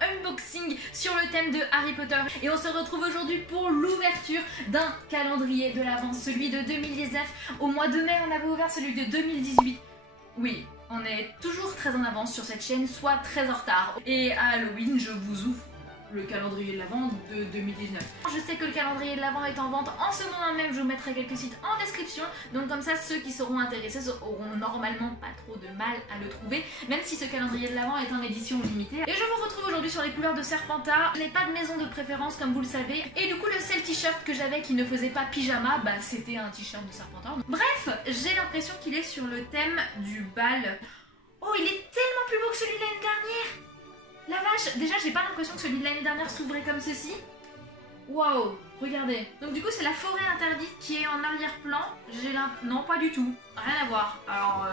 unboxing sur le thème de Harry Potter. Et on se retrouve aujourd'hui pour l'ouverture d'un calendrier de l'Avent, celui de 2019. Au mois de mai, on avait ouvert celui de 2018. Oui, on est toujours très en avance sur cette chaîne, soit très en retard. Et à Halloween, je vous ouvre le calendrier de l'Avent de 2019. Je sais que le calendrier de l'Avent est en vente en ce moment même, je vous mettrai quelques sites en description, donc comme ça ceux qui seront intéressés auront normalement pas trop de mal à le trouver, même si ce calendrier de l'Avent est en édition limitée. Et je vous retrouve aujourd'hui sur les couleurs de Serpentard. Je n'ai pas de maison de préférence comme vous le savez, et du coup le seul t-shirt que j'avais qui ne faisait pas pyjama, bah c'était un t-shirt de Serpentard. Bref, j'ai l'impression qu'il est sur le thème du bal. Oh, il est tellement plus beau que celui de l'année dernière! La vache, déjà j'ai pas l'impression que celui de l'année dernière s'ouvrait comme ceci. Waouh, regardez. Donc du coup c'est la forêt interdite qui est en arrière-plan. J'ai l'impression... Non, pas du tout. Rien à voir. Alors,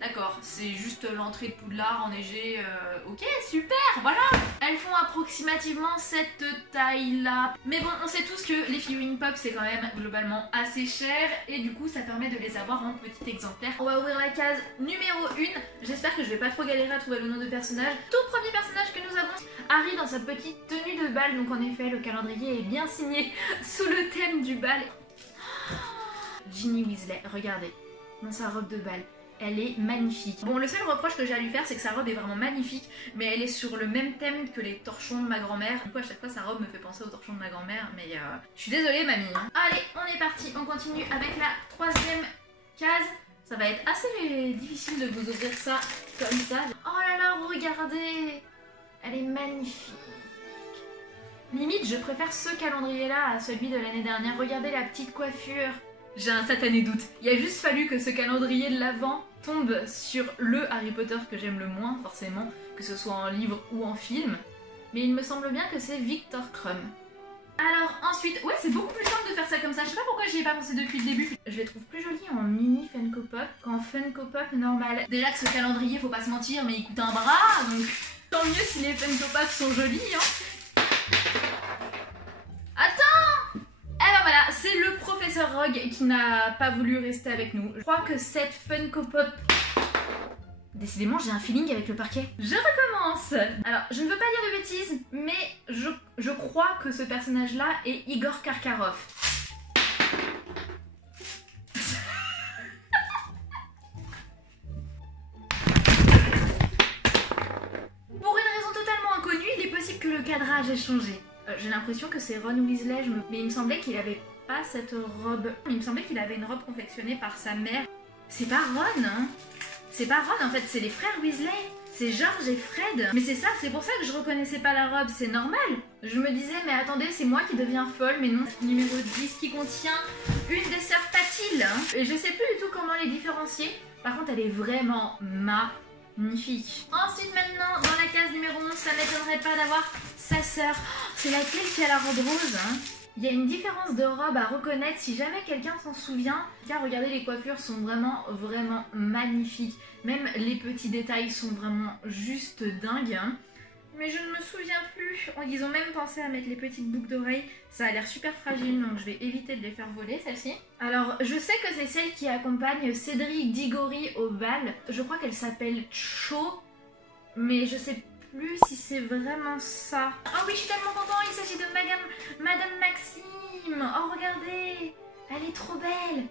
d'accord, c'est juste l'entrée de Poudlard enneigée. Ok, super, voilà. Elles font approximativement cette taille-là. Mais bon, on sait tous que les figurines pop c'est quand même globalement assez cher. Et du coup ça permet de les avoir en petit exemplaire. On va ouvrir la case numéro 1. J'espère que je vais pas trop galérer à trouver le nom de personnage. Tout premier personnage que nous avons, Harry dans sa petite tenue de bal. Donc en effet le calendrier est bien signé sous le thème du bal. Ginny Weasley, regardez, dans sa robe de bal. Elle est magnifique. Bon, le seul reproche que j'ai à lui faire, c'est que sa robe est vraiment magnifique, mais elle est sur le même thème que les torchons de ma grand-mère. Du coup, à chaque fois, sa robe me fait penser aux torchons de ma grand-mère, mais je suis désolée, mamie. Allez, on est parti. On continue avec la troisième case. Ça va être assez difficile de vous ouvrir ça comme ça. Oh là là, regardez! Elle est magnifique. Limite, je préfère ce calendrier-là à celui de l'année dernière. Regardez la petite coiffure. J'ai un satané doute. Il a juste fallu que ce calendrier de l'Avent tombe sur le Harry Potter que j'aime le moins, forcément, que ce soit en livre ou en film. Mais il me semble bien que c'est Victor Krum. Alors ensuite, ouais, c'est beaucoup plus simple de faire ça comme ça. Je sais pas pourquoi j'y ai pas pensé depuis le début. Je les trouve plus jolies en mini Funko Pop qu'en Funko Pop normal. Déjà que ce calendrier, faut pas se mentir, mais il coûte un bras, donc tant mieux si les Funko Pop sont jolis, hein. Attends! Eh ben voilà, c'est le professeur Rogue qui n'a pas voulu rester avec nous. Je crois que cette Funko Pop... Décidément, j'ai un feeling avec le parquet. Je recommence. Alors, je ne veux pas dire de bêtises, mais je crois que ce personnage-là est Igor Karkaroff. Pour une raison totalement inconnue, il est possible que le cadrage ait changé. J'ai l'impression que c'est Ron Weasley, mais il me semblait qu'il avait pas cette robe. Il me semblait qu'il avait une robe confectionnée par sa mère. C'est pas Ron, hein? C'est pas Ron, en fait, c'est les frères Weasley. C'est George et Fred. Mais c'est ça, c'est pour ça que je reconnaissais pas la robe, c'est normal. Je me disais, mais attendez, c'est moi qui deviens folle, mais non. Numéro 10 qui contient une des sœurs Patil. Hein. Et je sais plus du tout comment les différencier. Par contre, elle est vraiment magnifique. Ensuite, maintenant, dans la case numéro 11, ça m'étonnerait pas d'avoir sa sœur. Oh, c'est laquelle qui a la robe rose, hein? Il y a une différence de robe à reconnaître si jamais quelqu'un s'en souvient. Car regardez, les coiffures sont vraiment magnifiques. Même les petits détails sont vraiment juste dingues. Hein. Mais je ne me souviens plus. Ils ont même pensé à mettre les petites boucles d'oreilles. Ça a l'air super fragile, donc je vais éviter de les faire voler, celle-ci. Alors, je sais que c'est celle qui accompagne Cédric Diggory au bal. Je crois qu'elle s'appelle Cho, mais je sais plus si c'est vraiment ça. Oh oui, je suis tellement contente, il s'agit de Madame Maxime. Oh, regardez, elle est trop belle.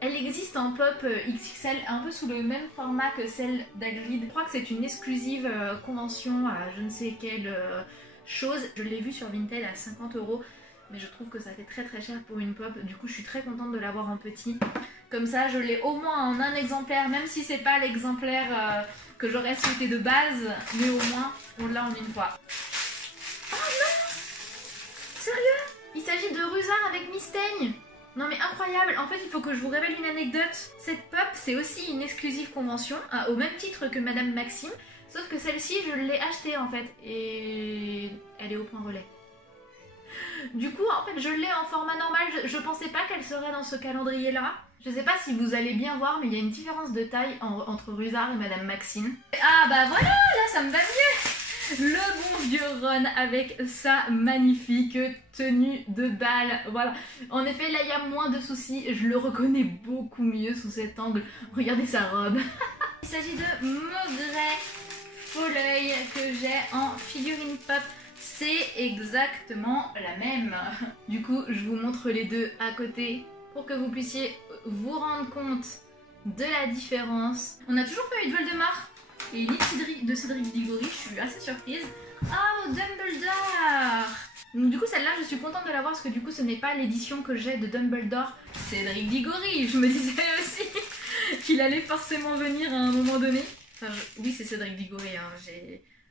Elle existe en pop XXL, un peu sous le même format que celle d'Hagrid. Je crois que c'est une exclusive convention à je ne sais quelle chose. Je l'ai vue sur Vinted à 50 €, mais je trouve que ça fait très cher pour une pop. Du coup, je suis très contente de l'avoir en petit. Comme ça, je l'ai au moins en un exemplaire, même si c'est pas l'exemplaire que j'aurais souhaité de base, mais au moins, on l'a en une fois. Oh non! Sérieux? Il s'agit de Rusard avec Mystaigne. Non mais incroyable, en fait il faut que je vous révèle une anecdote. Cette pop c'est aussi une exclusive convention, au même titre que Madame Maxime, sauf que celle-ci je l'ai achetée en fait, et elle est au point relais. Du coup en fait je l'ai en format normal, je pensais pas qu'elle serait dans ce calendrier là. Je sais pas si vous allez bien voir mais il y a une différence de taille entre Rusard et Madame Maxime. Ah bah voilà, là ça me va mieux. Le bon vieux Ron avec sa magnifique tenue de bal. Voilà. En effet, là, il y a moins de soucis. Je le reconnais beaucoup mieux sous cet angle. Regardez sa robe. Il s'agit de Maugret faux l'œil que j'ai en figurine pop. C'est exactement la même. Du coup, je vous montre les deux à côté pour que vous puissiez vous rendre compte de la différence. On n'a toujours pas eu de Voldemort et ni de Cédric Diggory, je suis assez surprise. Oh, Dumbledore! Donc du coup celle-là je suis contente de l'avoir parce que du coup ce n'est pas l'édition que j'ai de Dumbledore Cédric Diggory. Je me disais aussi qu'il allait forcément venir à un moment donné. Enfin, oui c'est Cédric Diggory, hein.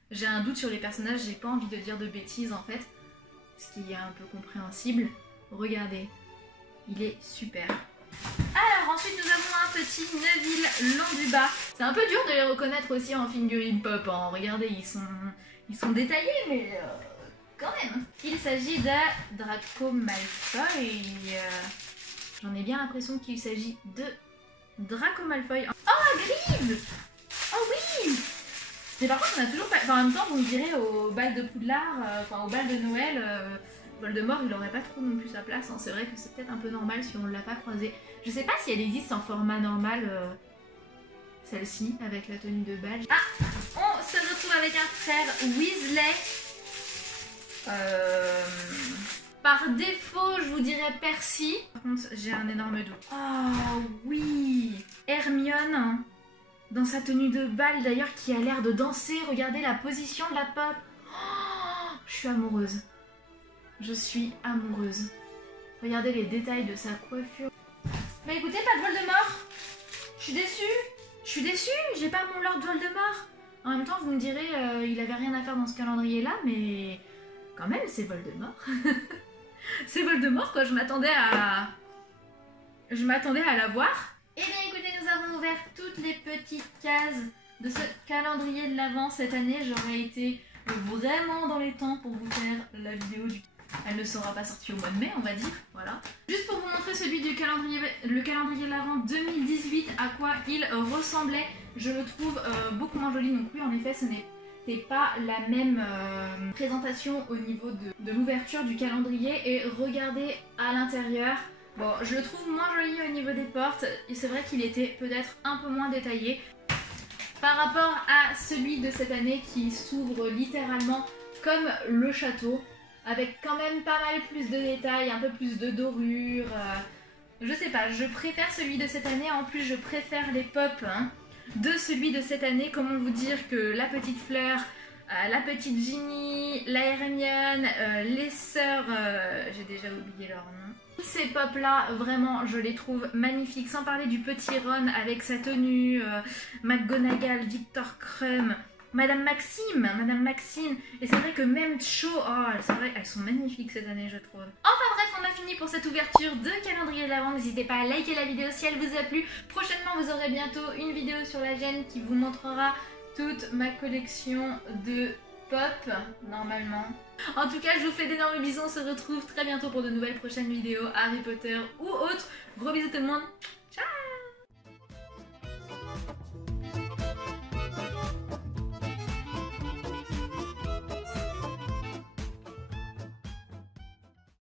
J'ai un doute sur les personnages, j'ai pas envie de dire de bêtises en fait. Ce qui est un peu compréhensible. Regardez, il est super. Alors ensuite nous avons un petit Neville Londubat. C'est un peu dur de les reconnaître aussi en figurine pop, hein. Regardez, ils sont détaillés mais quand même. Il s'agit de Draco Malfoy. J'en ai bien l'impression qu'il s'agit de Draco Malfoy. Oh Hagrid! Oh oui! Mais par contre on a toujours pas... Enfin, en même temps vous me direz au bal de Poudlard, enfin au bal de Noël, Voldemort il aurait pas trop non plus sa place, hein. C'est vrai que c'est peut-être un peu normal si on l'a pas croisé. Je sais pas si elle existe en format normal, celle-ci, avec la tenue de bal. Ah! On se retrouve avec un frère Weasley. Par défaut, je vous dirais Percy. Par contre, j'ai un énorme doute. Oh oui! Hermione, dans sa tenue de bal d'ailleurs, qui a l'air de danser. Regardez la position de la pop. Oh, je suis amoureuse. Je suis amoureuse. Regardez les détails de sa coiffure. Mais écoutez, pas de Voldemort. Je suis déçue. Je suis déçue. J'ai pas mon Lord Voldemort. En même temps, vous me direz, il avait rien à faire dans ce calendrier-là, mais quand même, c'est Voldemort. C'est Voldemort, quoi. Je m'attendais à l'avoir. Et bien, écoutez, nous avons ouvert toutes les petites cases de ce calendrier de l'Avent. Cette année, j'aurais été vraiment dans les temps pour vous faire la vidéo du... Elle ne sera pas sortie au mois de mai, on va dire, voilà. Juste pour vous montrer celui du calendrier, le calendrier de l'Avent 2018, à quoi il ressemblait. Je le trouve beaucoup moins joli, donc oui, en effet, ce n'est pas la même présentation au niveau de l'ouverture du calendrier. Et regardez à l'intérieur, bon, je le trouve moins joli au niveau des portes, et c'est vrai qu'il était peut-être un peu moins détaillé par rapport à celui de cette année qui s'ouvre littéralement comme le château, avec quand même pas mal plus de détails, un peu plus de dorure. Je sais pas, je préfère celui de cette année. En plus, je préfère les pops de celui de cette année. Comment vous dire que la petite Fleur, la petite Ginny, la Hermione, les sœurs... j'ai déjà oublié leur nom. Ces pops là, vraiment, je les trouve magnifiques. Sans parler du petit Ron avec sa tenue, McGonagall, Victor Crumb... Madame Maxine, et c'est vrai que même Cho, oh, c'est vrai, elles sont magnifiques cette année, je trouve. Enfin bref, on a fini pour cette ouverture de calendrier de l'Avent. N'hésitez pas à liker la vidéo si elle vous a plu. Prochainement, vous aurez bientôt une vidéo sur la chaîne qui vous montrera toute ma collection de pop, normalement. En tout cas, je vous fais d'énormes bisous, on se retrouve très bientôt pour de nouvelles prochaines vidéos Harry Potter ou autres. Gros bisous tout le monde.